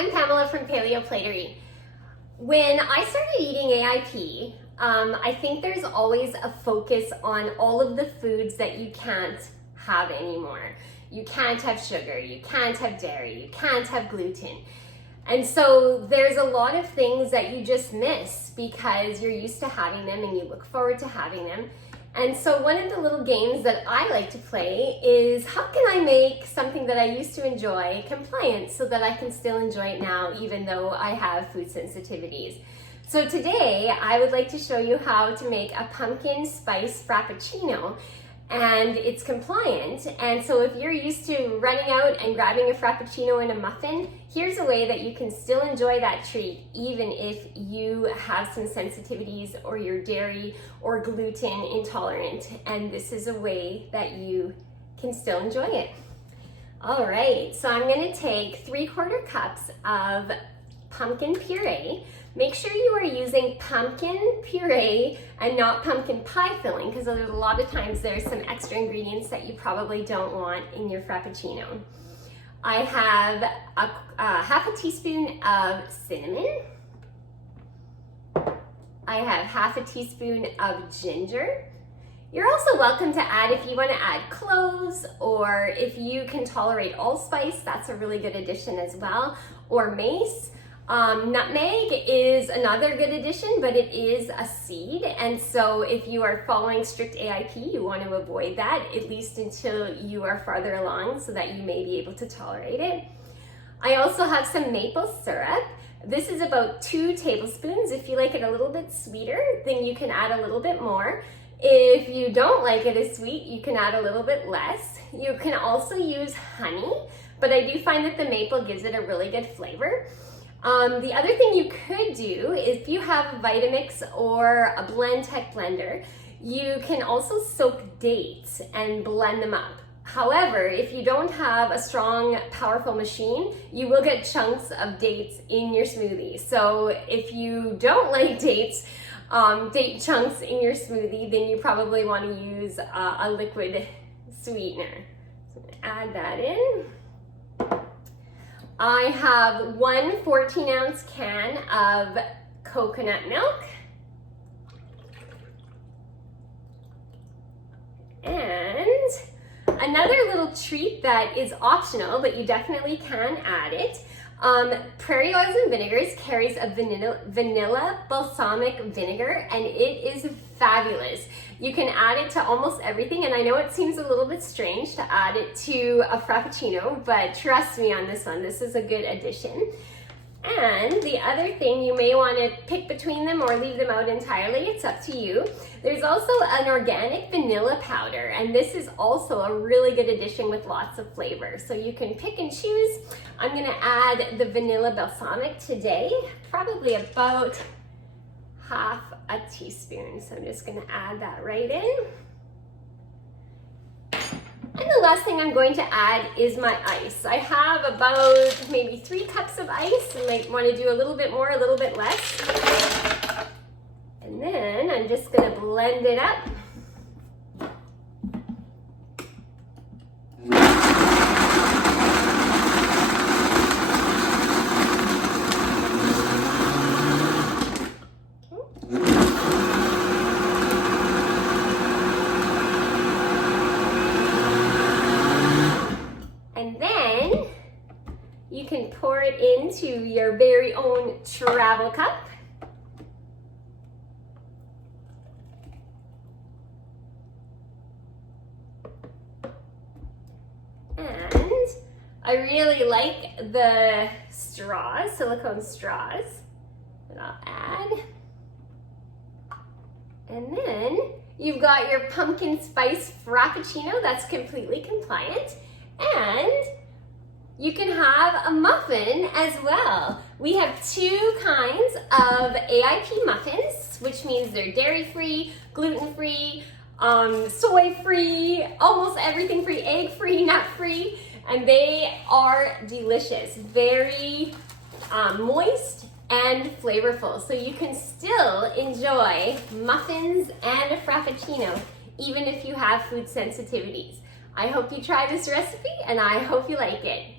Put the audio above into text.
I'm Pamela from Paleo Platery. When I started eating AIP, I think there's always a focus on all of the foods that you can't have anymore. You can't have sugar, you can't have dairy, you can't have gluten. And so there's a lot of things that you just miss because you're used to having them and you look forward to having them. And so one of the little games that I like to play is how can I make something that I used to enjoy compliant so that I can still enjoy it now even though I have food sensitivities. So today I would like to show you how to make a pumpkin spice frappuccino, and it's compliant. And so if you're used to running out and grabbing a frappuccino in a muffin, here's a way that you can still enjoy that treat even if you have some sensitivities or you're dairy or gluten intolerant. And this is a way that you can still enjoy it. All right, so I'm gonna take 3/4 cups of pumpkin puree. Make sure you are using pumpkin puree and not pumpkin pie filling, because a lot of times there's some extra ingredients that you probably don't want in your frappuccino. I have half a teaspoon of cinnamon. I have half a teaspoon of ginger. You're also welcome to add, if you want to add cloves, or if you can tolerate allspice, that's a really good addition as well, or mace. Nutmeg is another good addition, but it is a seed, and so if you are following strict AIP, you want to avoid that, at least until you are farther along so that you may be able to tolerate it. I also have some maple syrup. This is about 2 tablespoons. If you like it a little bit sweeter, then you can add a little bit more. If you don't like it as sweet, you can add a little bit less. You can also use honey, but I do find that the maple gives it a really good flavor. The other thing you could do, if you have a Vitamix or a Blendtec blender, you can also soak dates and blend them up. However, if you don't have a strong, powerful machine, you will get chunks of dates in your smoothie. So if you don't like dates, date chunks in your smoothie, then you probably want to use a liquid sweetener. So I'm gonna add that in. I have 1 14-ounce can of coconut milk. And another little treat that is optional, but you definitely can add it. Prairie Oils and Vinegars carries a vanilla balsamic vinegar, and it is fabulous. You can add it to almost everything, and I know it seems a little bit strange to add it to a frappuccino, but trust me on this one, this is a good addition. And the other thing, you may want to pick between them or leave them out entirely, it's up to you. There's also an organic vanilla powder, and this is also a really good addition with lots of flavor. So you can pick and choose. I'm going to add the vanilla balsamic today, probably about half a teaspoon. So I'm just going to add that right in. And the last thing I'm going to add is my ice. I have about maybe 3 cups of ice. I might want to do a little bit more, a little bit less. And then I'm just going to blend it up. You can pour it into your very own travel cup. And I really like the straws, silicone straws, that I'll add. And then you've got your pumpkin spice frappuccino that's completely compliant. And you can have a muffin as well. We have 2 kinds of AIP muffins, which means they're dairy-free, gluten-free, soy-free, almost everything-free, egg-free, nut-free, and they are delicious, very moist and flavorful. So you can still enjoy muffins and a frappuccino, even if you have food sensitivities. I hope you try this recipe, and I hope you like it.